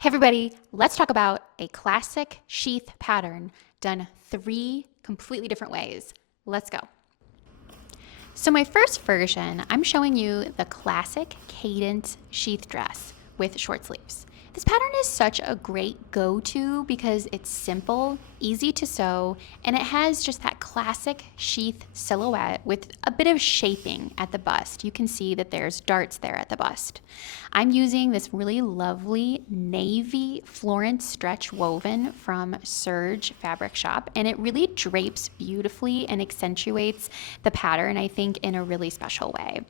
Hey everybody, let's talk about a classic sheath pattern done 3 completely different ways. Let's go. So my first version, I'm showing you the classic Cadence sheath dress with short sleeves. This pattern is such a great go-to because it's simple, easy to sew, and it has just that classic sheath silhouette with a bit of shaping at the bust. You can see that there's darts there at the bust. I'm using this really lovely navy Florence stretch woven from Serge Fabric Shop, and it really drapes beautifully and accentuates the pattern, I think, in a really special way.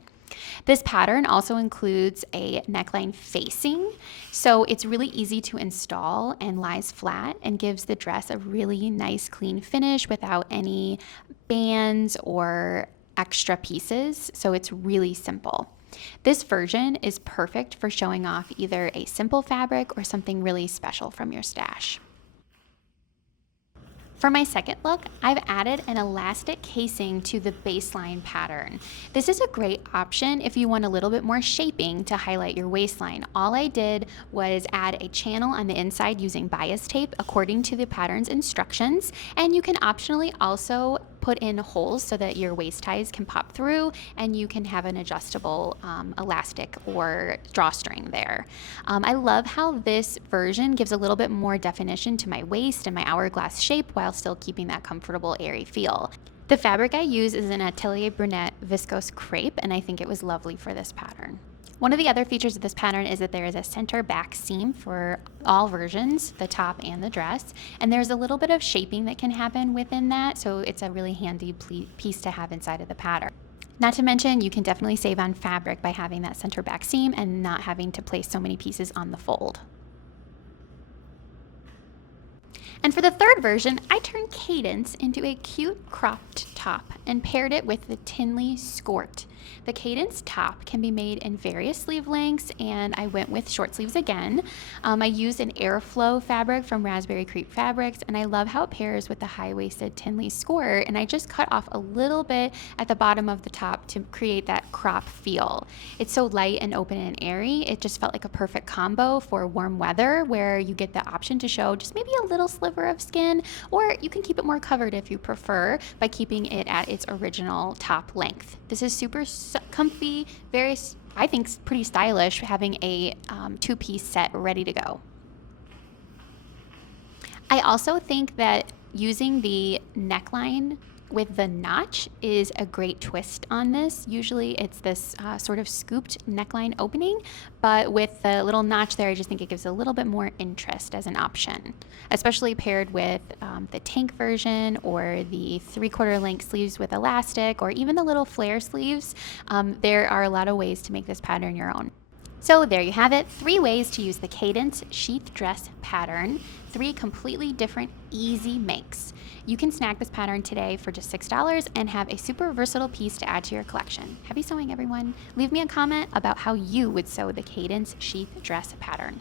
This pattern also includes a neckline facing, so it's really easy to install and lies flat and gives the dress a really nice clean finish without any bands or extra pieces, so it's really simple. This version is perfect for showing off either a simple fabric or something really special from your stash. For my second look, I've added an elastic casing to the baseline pattern. This is a great option if you want a little bit more shaping to highlight your waistline. All I did was add a channel on the inside using bias tape according to the pattern's instructions, and you can optionally also put in holes so that your waist ties can pop through and you can have an adjustable elastic or drawstring there. I love how this version gives a little bit more definition to my waist and my hourglass shape while still keeping that comfortable, airy feel. The fabric I use is an Atelier Brunette viscose crepe, and I think it was lovely for this pattern. One of the other features of this pattern is that there is a center back seam for all versions, the top and the dress, and there's a little bit of shaping that can happen within that, so it's a really handy piece to have inside of the pattern. Not to mention, you can definitely save on fabric by having that center back seam and not having to place so many pieces on the fold. And for the third version, I turned Cadence into a cute cropped top and paired it with the Tinley skirt. The Cadence top can be made in various sleeve lengths, and I went with short sleeves again. I used an airflow fabric from Raspberry Crepe Fabrics, and I love how it pairs with the high-waisted Tinley skirt, and I just cut off a little bit at the bottom of the top to create that crop feel. It's so light and open and airy, it just felt like a perfect combo for warm weather where you get the option to show just maybe a little sliver of skin, or you can keep it more covered if you prefer by keeping it at its original top length. This is super comfy, very, I think, pretty stylish, having a two-piece set ready to go. I also think that using the neckline with the notch is a great twist on this. Usually it's this sort of scooped neckline opening, but with the little notch there, I just think it gives a little bit more interest as an option, especially paired with the tank version or the 3/4 length sleeves with elastic, or even the little flare sleeves. There are a lot of ways to make this pattern your own. So there you have it, 3 ways to use the Cadence sheath dress pattern, 3 completely different easy makes. You can snag this pattern today for just $6 and have a super versatile piece to add to your collection. Happy sewing, everyone. Leave me a comment about how you would sew the Cadence sheath dress pattern.